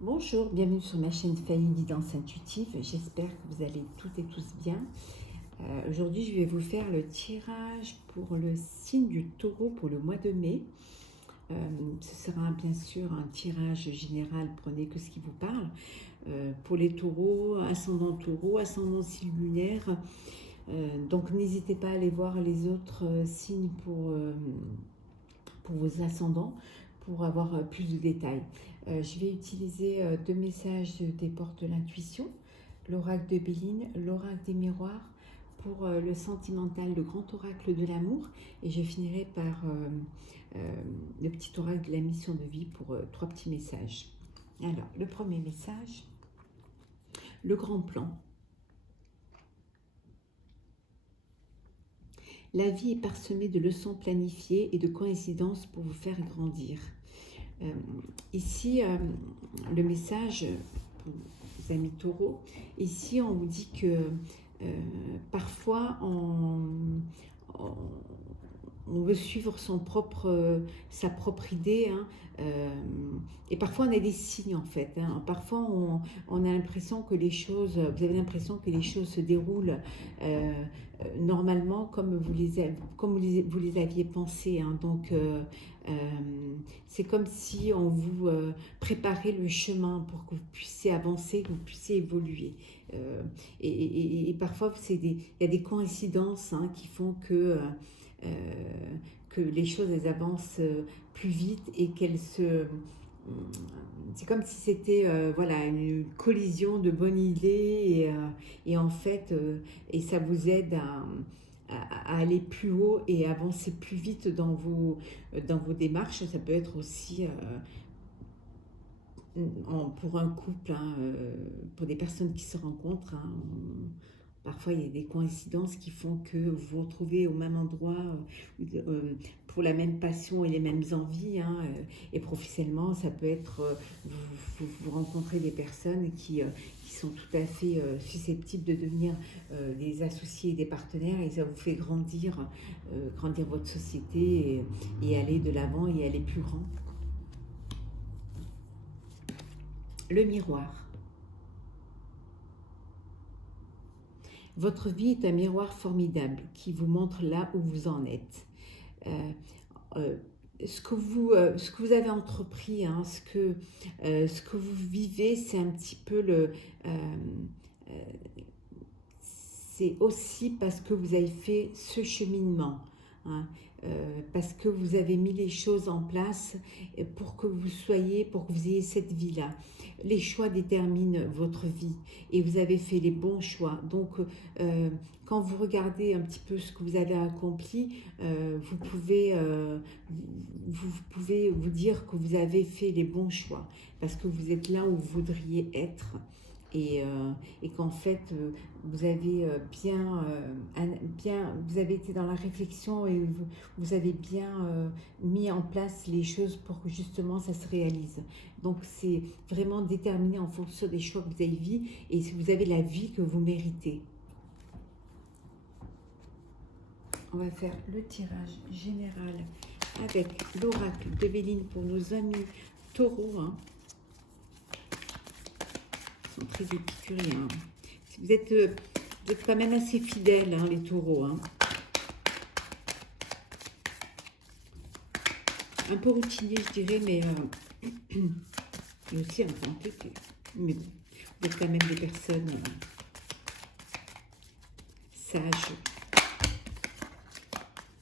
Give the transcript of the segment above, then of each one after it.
Bonjour, bienvenue sur ma chaîne Faye Guidance Intuitive. J'espère que vous allez toutes et tous bien. Aujourd'hui, je vais vous faire le tirage pour le signe du Taureau pour le mois de mai. Ce sera bien sûr un tirage général, prenez que ce qui vous parle. Pour les taureaux, ascendant signe lunaire. Donc n'hésitez pas à aller voir les autres signes pour vos ascendants pour avoir plus de détails. Je vais utiliser deux messages des portes de l'intuition, l'oracle de Béline, l'oracle des miroirs pour le sentimental, le grand oracle de l'amour, et je finirai par le petit oracle de la mission de vie pour trois petits messages. Alors, le premier message, le grand plan. La vie est parsemée de leçons planifiées et de coïncidences pour vous faire grandir. Ici, le message pour les amis taureaux, ici on vous dit que parfois on veut suivre sa propre idée, hein, et parfois on a des signes en fait, hein. Parfois on a l'impression que les choses, vous avez l'impression que les choses se déroulent normalement comme vous les aviez pensé, hein. Donc c'est comme si on vous préparait le chemin pour que vous puissiez avancer, que vous puissiez évoluer. Et parfois il y a des coïncidences, hein, qui font que les choses elles avancent plus vite et qu'elles se... C'est comme si c'était voilà, une collision de bonnes idées et en fait, et ça vous aide à aller plus haut et avancer plus vite dans vos démarches. Ça peut être aussi pour un couple, hein, pour des personnes qui se rencontrent, hein. Parfois, il y a des coïncidences qui font que vous vous retrouvez au même endroit pour la même passion et les mêmes envies, hein. Et professionnellement, ça peut être, vous rencontrez des personnes qui sont tout à fait susceptibles de devenir des associés et des partenaires, et ça vous fait grandir votre société et aller de l'avant et aller plus grand. Le miroir. Votre vie est un miroir formidable qui vous montre là où vous en êtes. Ce que vous avez entrepris, hein, ce que vous vivez, c'est un petit peu c'est aussi parce que vous avez fait ce cheminement, hein, parce que vous avez mis les choses en place pour que vous ayez cette vie-là. Les choix déterminent votre vie et vous avez fait les bons choix. Donc, quand vous regardez un petit peu ce que vous avez accompli, vous pouvez vous dire que vous avez fait les bons choix parce que vous êtes là où vous voudriez être. Et qu'en fait vous avez vous avez été dans la réflexion et vous avez bien mis en place les choses pour que justement ça se réalise. Donc c'est vraiment déterminé en fonction des choix que vous avez vus et si vous avez la vie que vous méritez. On va faire le tirage général avec l'oracle de Béline pour nos amis taureaux, hein. Très épicuriens. Vous êtes quand même assez fidèles, hein, les taureaux, hein. Un peu routinier, je dirais, mais aussi un peu entêté. Mais bon, vous êtes quand même des personnes sages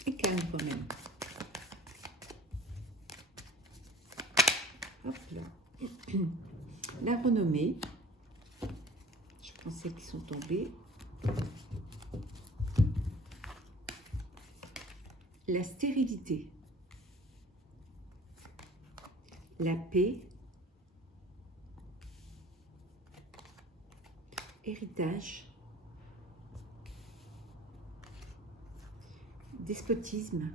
et calmes quand même. Hop là. La renommée. Je pensais qu'ils sont tombés. La stérilité. La paix. Héritage. Despotisme.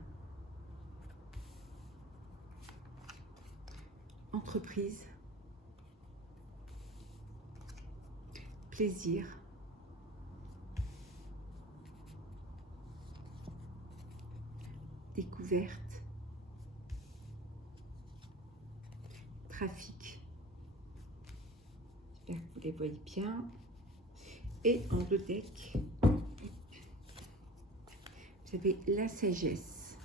Entreprise. Plaisir. Découverte. Trafic. j'espère que vous les voyez bien. Et en deux decks, vous avez la sagesse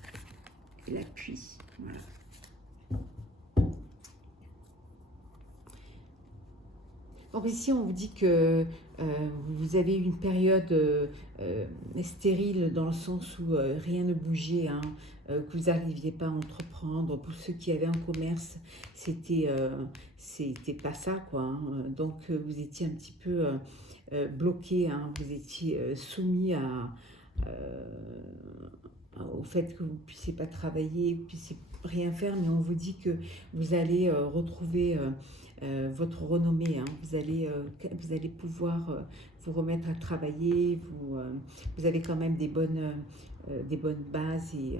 et l'appui. Voilà. Bon, ici, on vous dit que vous avez eu une période stérile dans le sens où rien ne bougeait, hein, que vous n'arriviez pas à entreprendre. Pour ceux qui avaient un commerce, c'était pas ça, quoi. Hein. Donc, vous étiez un petit peu bloqué, hein, vous étiez soumis au fait que vous ne puissiez pas travailler, que vous ne puissiez rien faire, mais on vous dit que vous allez retrouver votre renommée, hein. Vous allez pouvoir vous remettre à travailler, vous avez quand même des bonnes bases et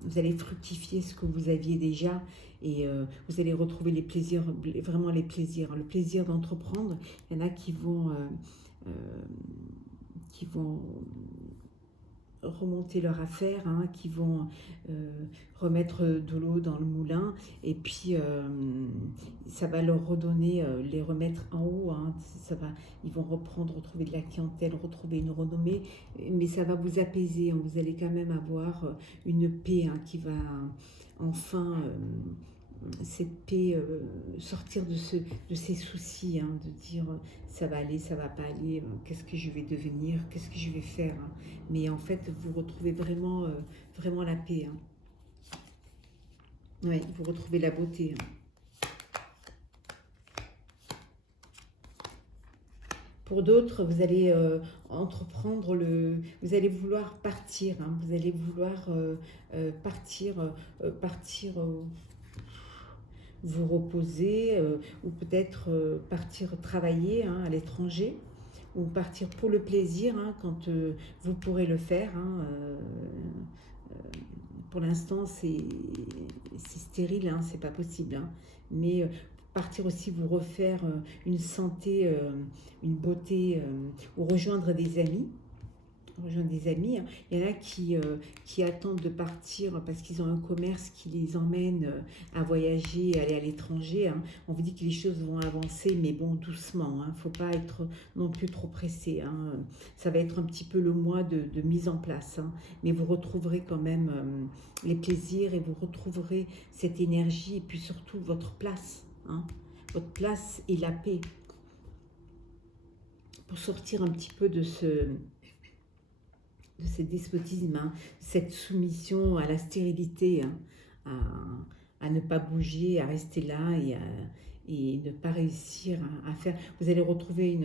vous allez fructifier ce que vous aviez déjà et vous allez retrouver les plaisirs, vraiment les plaisirs, le plaisir d'entreprendre. Il y en a qui vont remonter leur affaire, hein, qui vont remettre de l'eau dans le moulin et puis ça va leur redonner, les remettre en haut, hein, ils vont retrouver de la clientèle, retrouver une renommée, mais ça va vous apaiser, hein, vous allez quand même avoir une paix, hein, qui va enfin cette paix, sortir de ces soucis, hein, de dire ça va aller, ça va pas aller, qu'est-ce que je vais devenir, qu'est-ce que je vais faire, hein. Mais en fait, vous retrouvez vraiment, vraiment la paix. Hein. Oui, vous retrouvez la beauté. Hein. Pour d'autres, vous allez entreprendre vous allez vouloir partir. Hein, vous allez vouloir partir vous reposer ou peut-être partir travailler, hein, à l'étranger ou partir pour le plaisir, hein, quand vous pourrez le faire. Hein, pour l'instant, c'est stérile, hein, c'est pas possible. Hein, mais partir aussi vous refaire une santé, une beauté, ou rejoindre des amis. Hein. Il y en a qui attendent de partir parce qu'ils ont un commerce qui les emmène à voyager, aller à l'étranger. Hein. On vous dit que les choses vont avancer, mais bon, doucement. Il ne faut pas être non plus trop pressé. Hein. Ça va être un petit peu le mois de mise en place. Hein. Mais vous retrouverez quand même les plaisirs et vous retrouverez cette énergie et puis surtout votre place. Hein. Votre place et la paix. Pour sortir un petit peu de ce despotisme, hein, cette soumission à la stérilité, hein, à ne pas bouger, à rester là et ne pas réussir à faire. Vous allez retrouver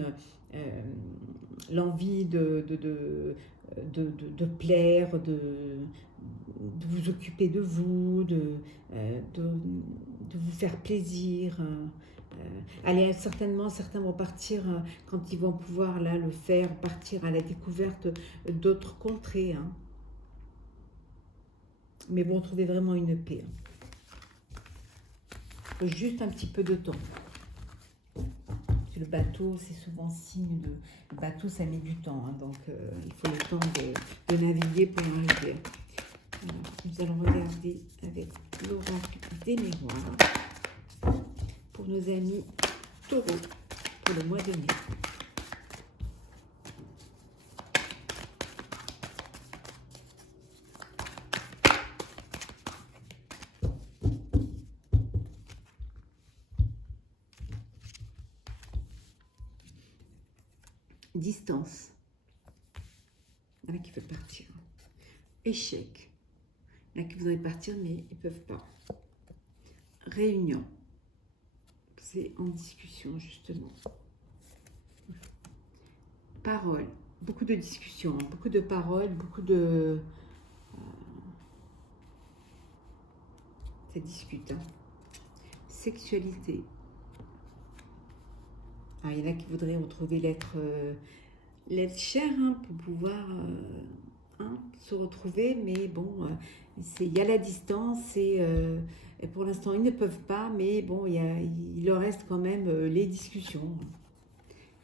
l'envie de plaire, de vous occuper de vous, de vous faire plaisir. Allez, certainement, certains vont partir quand ils vont pouvoir là le faire, partir à la découverte d'autres contrées. Hein. Mais vous retrouvez vraiment une paix. Il faut juste un petit peu de temps. Le bateau, c'est souvent signe de... Le bateau, ça met du temps, hein, donc il faut le temps de naviguer pour y arriver. Alors, nous allons regarder avec l'oracle des miroirs pour nos amis taureaux pour le mois de mai. Distance. Il y en a qui veulent partir. Échec. Il y en a qui voudraient partir, mais ils ne peuvent pas. Réunion. C'est en discussion, justement. Parole. Beaucoup de discussions, beaucoup de paroles, beaucoup de... ça discute. Hein. Sexualité. Ah, il y en a qui voudraient retrouver l'être cher, hein, pour pouvoir se retrouver, mais bon, il y a la distance et pour l'instant ils ne peuvent pas, mais bon, il leur reste quand même les discussions.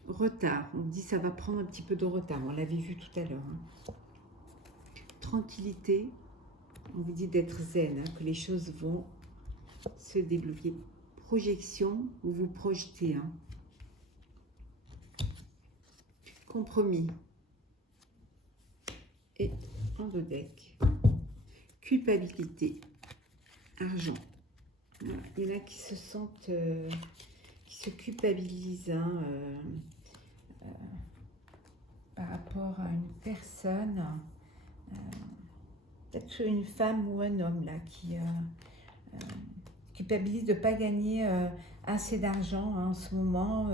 Retard, on dit ça va prendre un petit peu de retard, on l'avait vu tout à l'heure. Hein. Tranquillité, on vous dit d'être zen, hein, que les choses vont se débloquer projection, vous vous projetez. Hein. Compromis. Et en deux decks. Culpabilité. Argent. Voilà. Il y en a qui se sentent, qui se culpabilisent hein, par rapport à une personne, peut-être une femme ou un homme là, qui culpabilise de ne pas gagner assez d'argent hein, en ce moment,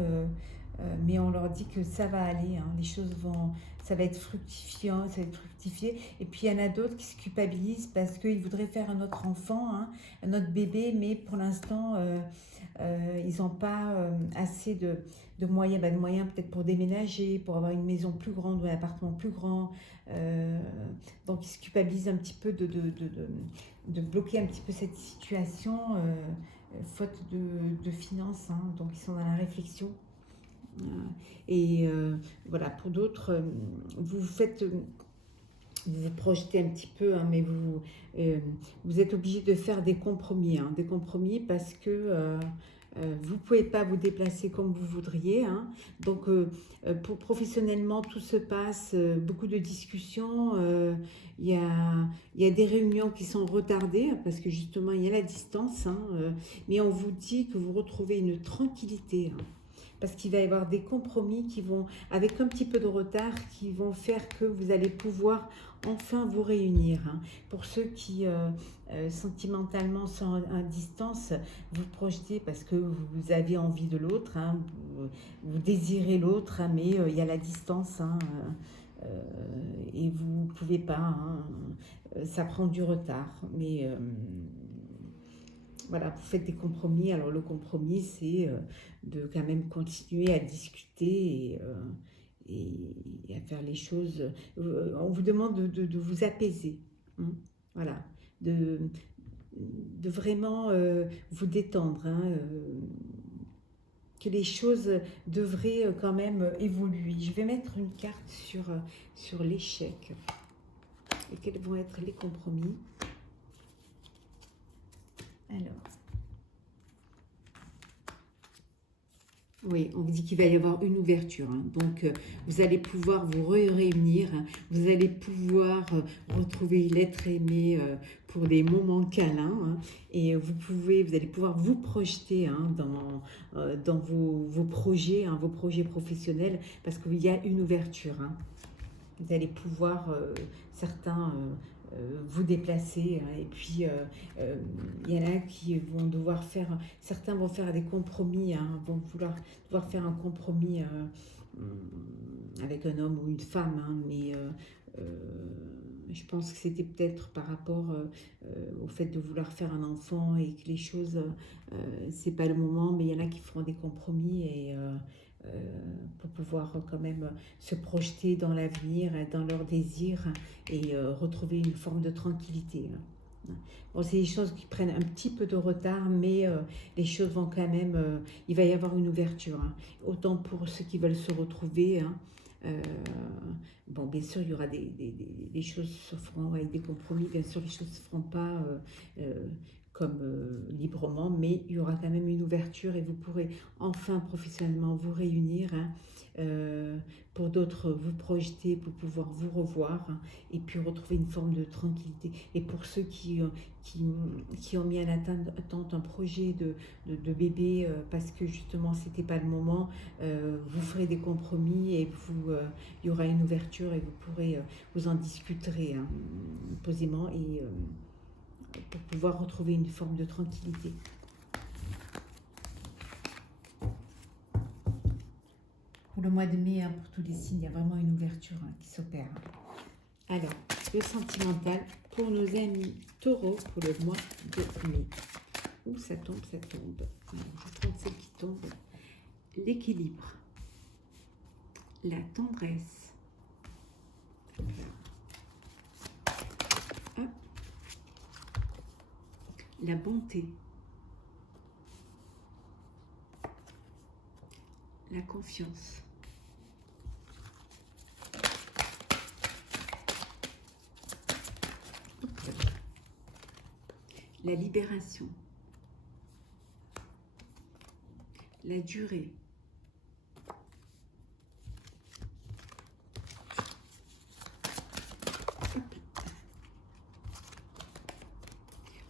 mais on leur dit que ça va aller, hein, les choses vont, ça va être fructifiant, ça va être fructifié. Et puis il y en a d'autres qui se culpabilisent parce qu'ils voudraient faire un autre enfant, hein, un autre bébé, mais pour l'instant ils n'ont pas assez de moyens, de moyens peut-être pour déménager, pour avoir une maison plus grande ou un appartement plus grand. Donc ils se culpabilisent un petit peu de bloquer un petit peu cette situation, faute de finances, hein, donc ils sont dans la réflexion. Et voilà, pour d'autres, vous faites, vous vous projetez un petit peu, hein, mais vous êtes obligé de faire des compromis, hein, parce que vous ne pouvez pas vous déplacer comme vous voudriez. Hein. Donc, professionnellement, tout se passe, beaucoup de discussions. Il y a des réunions qui sont retardées parce que justement, il y a la distance. Hein, mais on vous dit que vous retrouvez une tranquillité. Hein, parce qu'il va y avoir des compromis qui vont, avec un petit peu de retard, qui vont faire que vous allez pouvoir enfin vous réunir. Hein. Pour ceux qui sentimentalement sont à distance, vous projetez parce que vous avez envie de l'autre, hein, vous désirez l'autre, hein, mais il y a la distance hein, et vous ne pouvez pas, hein, ça prend du retard, mais voilà, vous faites des compromis. Alors le compromis, c'est de quand même continuer à discuter et à faire les choses. On vous demande de vous apaiser. Hein, voilà, de vraiment vous détendre. Hein, que les choses devraient quand même évoluer. Je vais mettre une carte sur l'échec. Et quels vont être les compromis? Alors, oui, on vous dit qu'il va y avoir une ouverture. Hein. Donc, vous allez pouvoir vous réunir. Hein. Vous allez pouvoir retrouver l'être aimé pour des moments câlins. Hein. Et vous allez pouvoir vous projeter hein, dans vos projets, hein, vos projets professionnels, parce qu'il y a une ouverture. Hein. Vous allez pouvoir, certains... vous déplacer hein, et puis il y en a qui vont devoir faire, certains vont faire des compromis, hein, vont devoir faire un compromis avec un homme ou une femme, hein, mais je pense que c'était peut-être par rapport au fait de vouloir faire un enfant et que les choses, c'est pas le moment, mais il y en a qui feront des compromis et pour pouvoir quand même se projeter dans l'avenir, dans leurs désirs et retrouver une forme de tranquillité. Bon, c'est des choses qui prennent un petit peu de retard, mais les choses vont quand même... il va y avoir une ouverture. Hein. Autant pour ceux qui veulent se retrouver. Hein. Bon, bien sûr, il y aura des choses se feront avec des compromis. Bien sûr, les choses ne se feront pas comme librement, mais il y aura quand même une ouverture et vous pourrez enfin professionnellement vous réunir. Hein, pour d'autres, vous projeter pour pouvoir vous revoir hein, et puis retrouver une forme de tranquillité. Et pour ceux qui ont mis en attente un projet de bébé parce que justement c'était pas le moment, vous ferez des compromis et il y aura une ouverture et vous pourrez, vous en discuterez hein, posément et pour pouvoir retrouver une forme de tranquillité. Pour le mois de mai, hein, pour tous les signes, il y a vraiment une ouverture hein, qui s'opère. Alors, le sentimental pour nos amis taureaux pour le mois de mai. Où ça tombe, ça tombe. Alors, je prends celle qui tombe. L'équilibre, la tendresse. Hop. La bonté, la confiance, la libération, la durée.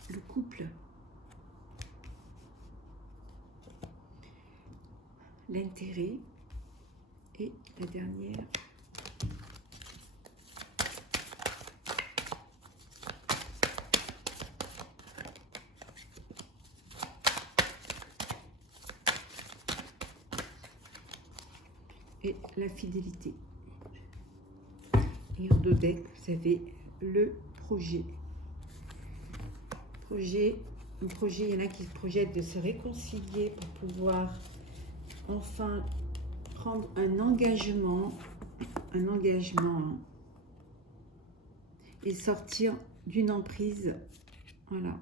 Le couple. L'intérêt. Et la dernière. Et la fidélité. Et en dos deck, vous avez le projet. Un projet, il y en a qui se projettent de se réconcilier pour pouvoir enfin prendre un engagement et sortir d'une emprise. Voilà.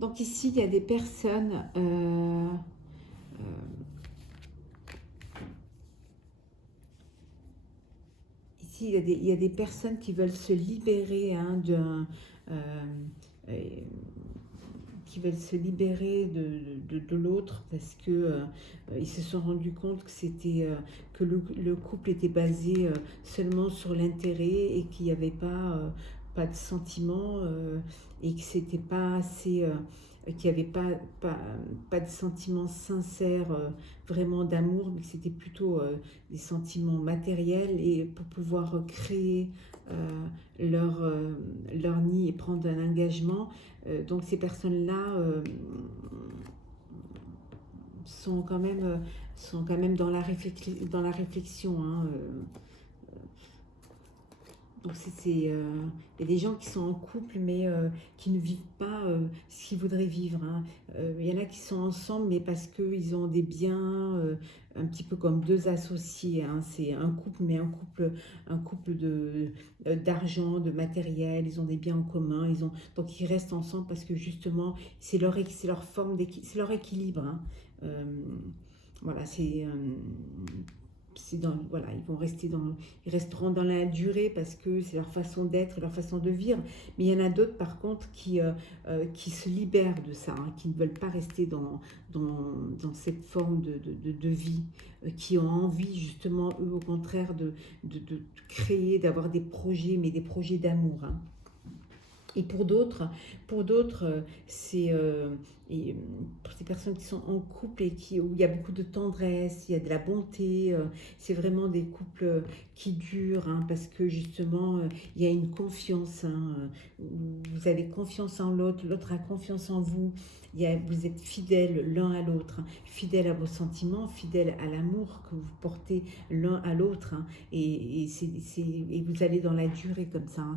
Donc ici, il y a des personnes ici, il y a des personnes qui veulent se libérer hein, qui veulent se libérer de l'autre parce que ils se sont rendus compte que c'était que le couple était basé seulement sur l'intérêt et qu'il n'y avait pas de sentiments et que c'était pas assez qu'il n'y avait pas de sentiments sincères vraiment d'amour, mais que c'était plutôt des sentiments matériels et pour pouvoir créer leur nid et prendre un engagement. Donc ces personnes-là sont quand même dans la réflexion. Hein, donc il y a des gens qui sont en couple mais qui ne vivent pas ce qu'ils voudraient vivre. Hein. Il y en a qui sont ensemble mais parce qu'ils ont des biens, un petit peu comme deux associés. Hein. C'est un couple mais un couple d'argent, de matériel. Ils ont des biens en commun. Donc ils restent ensemble parce que justement c'est leur forme c'est leur équilibre. Hein. Voilà, voilà, ils resteront dans la durée parce que c'est leur façon d'être, leur façon de vivre. Mais il y en a d'autres, par contre, qui se libèrent de ça, hein, qui ne veulent pas rester dans cette forme de vie, qui ont envie, justement, eux, au contraire, de créer, d'avoir des projets, mais des projets d'amour. Hein. Et pour d'autres, c'est pour ces personnes qui sont en couple et où il y a beaucoup de tendresse, il y a de la bonté, c'est vraiment des couples qui durent, hein, parce que justement, il y a une confiance, hein, vous avez confiance en l'autre, l'autre a confiance en vous, vous êtes fidèles l'un à l'autre, hein, fidèles à vos sentiments, fidèles à l'amour que vous portez l'un à l'autre, hein, et vous allez dans la durée comme ça, hein,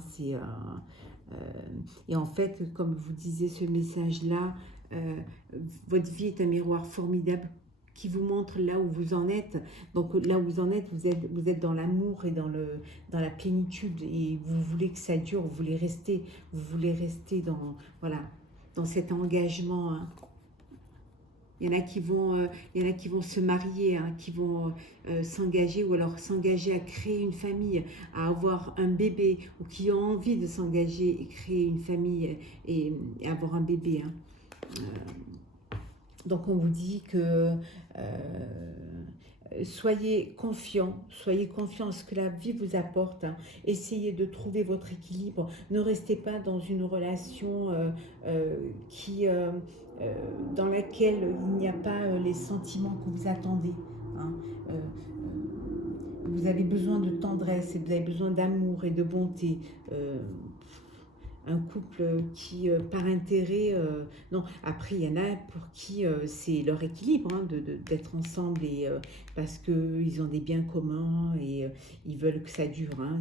et en fait, comme vous disiez ce message-là, votre vie est un miroir formidable qui vous montre là où vous en êtes. Donc là où vous en êtes, vous êtes dans l'amour et dans la plénitude et vous voulez que ça dure, vous voulez rester dans cet engagement. Hein. Il y en a qui vont se marier, hein, qui vont s'engager ou alors s'engager à créer une famille, à avoir un bébé ou qui ont envie de s'engager et créer une famille et avoir un bébé. Hein. Donc on vous dit que soyez confiants en ce que la vie vous apporte. Hein. Essayez de trouver votre équilibre. Ne restez pas dans une relation dans laquelle il n'y a pas les sentiments que vous attendez. Hein. Vous avez besoin de tendresse et vous avez besoin d'amour et de bonté. Un couple qui, par intérêt, non, après il y en a pour qui c'est leur équilibre hein, d'être ensemble et, parce qu'ils ont des biens communs et ils veulent que ça dure. Hein.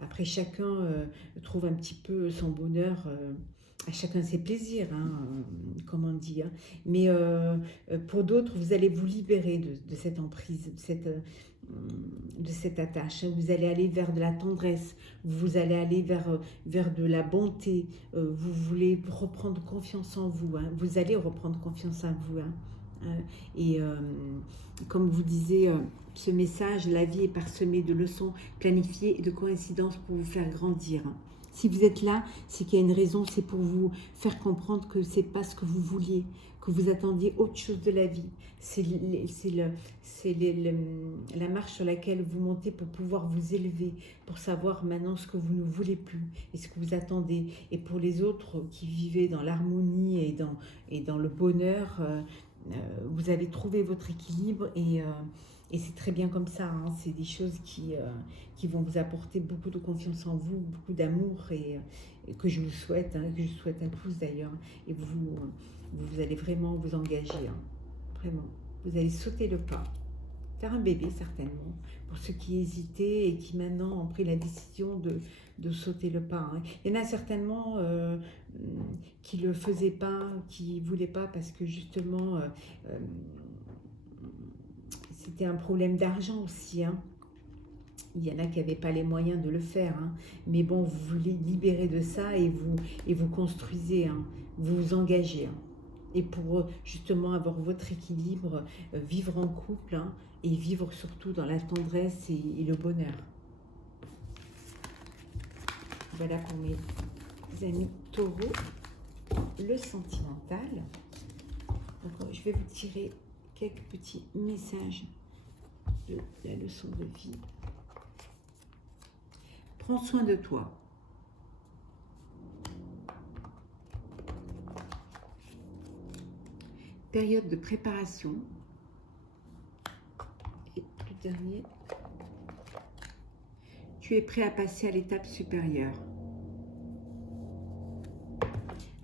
Après chacun trouve un petit peu son bonheur, à chacun ses plaisirs, hein, comme on dit. Hein. Mais pour d'autres, vous allez vous libérer de cette emprise, de cette attache. Vous allez aller vers de la tendresse, vous allez aller vers de la bonté, vous voulez reprendre confiance en vous, hein. Vous allez reprendre confiance en vous. Hein. Et comme vous disiez, ce message, la vie est parsemée de leçons planifiées et de coïncidences pour vous faire grandir. Hein. Si vous êtes là, c'est qu'il y a une raison, c'est pour vous faire comprendre que ce n'est pas ce que vous vouliez, que vous attendiez autre chose de la vie. C'est la marche sur laquelle vous montez pour pouvoir vous élever, pour savoir maintenant ce que vous ne voulez plus et ce que vous attendez. Et pour les autres qui vivaient dans l'harmonie et dans le bonheur, vous avez trouvé votre équilibre et c'est très bien comme ça. Hein. C'est des choses qui vont vous apporter beaucoup de confiance en vous, beaucoup d'amour et que je vous souhaite, hein, que je souhaite à tous d'ailleurs. Et vous allez vraiment vous engager, hein, vraiment. Vous allez sauter le pas, faire un bébé certainement, pour ceux qui hésitaient et qui maintenant ont pris la décision de sauter le pas. Hein. Il y en a certainement qui ne le faisaient pas, qui ne voulaient pas parce que justement c'était un problème d'argent aussi. Hein. Il y en a qui n'avaient pas les moyens de le faire. Hein. Mais bon, vous voulez libérer de ça et vous construisez, hein. Vous vous engagez. Hein. Et pour justement avoir votre équilibre, vivre en couple, hein, et vivre surtout dans la tendresse et le bonheur. Voilà pour mes amis taureaux, le sentimental. Donc, je vais vous tirer quelques petits messages de la leçon de vie. Prends soin de toi. Période de préparation. Et le dernier, tu es prêt à passer à l'étape supérieure.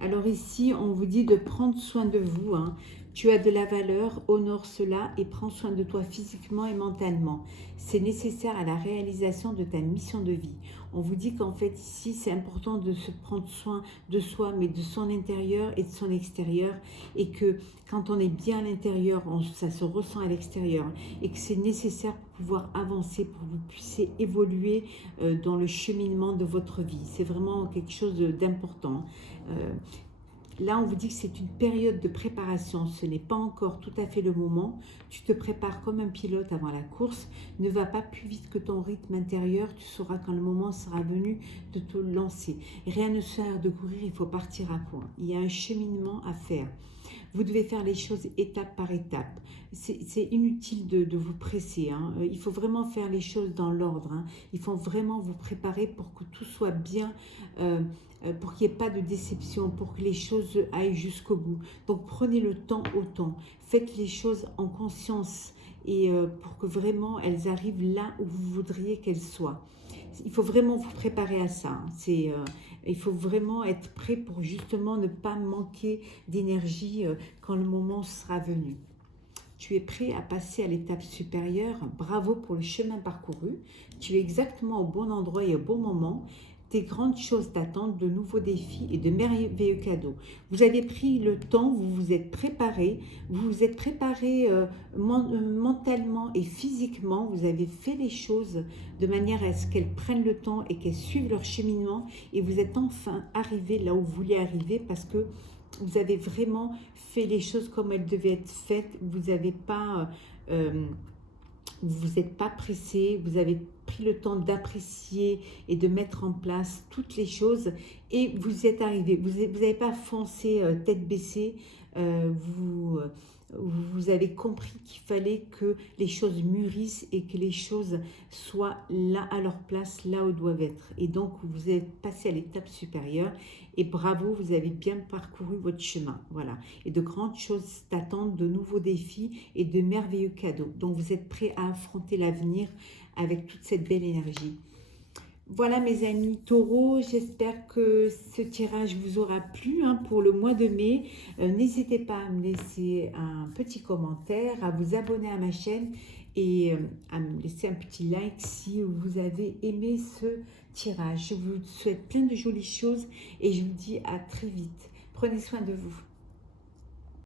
Alors ici, on vous dit de prendre soin de vous. Hein. Tu as de la valeur, honore cela et prends soin de toi physiquement et mentalement. C'est nécessaire à la réalisation de ta mission de vie. On vous dit qu'en fait ici, c'est important de se prendre soin de soi, mais de son intérieur et de son extérieur. Et que quand on est bien à l'intérieur, ça se ressent à l'extérieur. Et que c'est nécessaire pour pouvoir avancer, pour que vous puissiez évoluer dans le cheminement de votre vie. C'est vraiment quelque chose d'important. Là, on vous dit que c'est une période de préparation. Ce n'est pas encore tout à fait le moment. Tu te prépares comme un pilote avant la course. Ne va pas plus vite que ton rythme intérieur. Tu sauras quand le moment sera venu de te lancer. Rien ne sert de courir, il faut partir à point. Il y a un cheminement à faire. Vous devez faire les choses étape par étape. C'est inutile de vous presser. Hein. Il faut vraiment faire les choses dans l'ordre. Hein. Il faut vraiment vous préparer pour que tout soit bien, pour qu'il n'y ait pas de déception, pour que les choses aillent jusqu'au bout. Donc prenez le temps au temps. Faites les choses en conscience et pour que vraiment elles arrivent là où vous voudriez qu'elles soient. Il faut vraiment vous préparer à ça. Hein. Il faut vraiment être prêt pour justement ne pas manquer d'énergie quand le moment sera venu. Tu es prêt à passer à l'étape supérieure. Bravo pour le chemin parcouru. Tu es exactement au bon endroit et au bon moment. Des grandes choses t'attendent, de nouveaux défis et de merveilleux cadeaux. Vous avez pris le temps, vous vous êtes préparé mentalement et physiquement. Vous avez fait les choses de manière à ce qu'elles prennent le temps et qu'elles suivent leur cheminement. Et vous êtes enfin arrivé là où vous vouliez arriver parce que vous avez vraiment fait les choses comme elles devaient être faites. Vous n'avez pas... vous n'êtes pas pressé, vous avez pris le temps d'apprécier et de mettre en place toutes les choses et vous y êtes arrivé. Vous n'avez pas foncé tête baissée, vous avez compris qu'il fallait que les choses mûrissent et que les choses soient là à leur place, là où elles doivent être. Et donc, vous êtes passé à l'étape supérieure et bravo, vous avez bien parcouru votre chemin. Voilà. Et de grandes choses t'attendent, de nouveaux défis et de merveilleux cadeaux. Donc, vous êtes prêts à affronter l'avenir avec toute cette belle énergie. Voilà mes amis taureaux, j'espère que ce tirage vous aura plu pour le mois de mai. N'hésitez pas à me laisser un petit commentaire, à vous abonner à ma chaîne et à me laisser un petit like si vous avez aimé ce tirage. Je vous souhaite plein de jolies choses et je vous dis à très vite. Prenez soin de vous.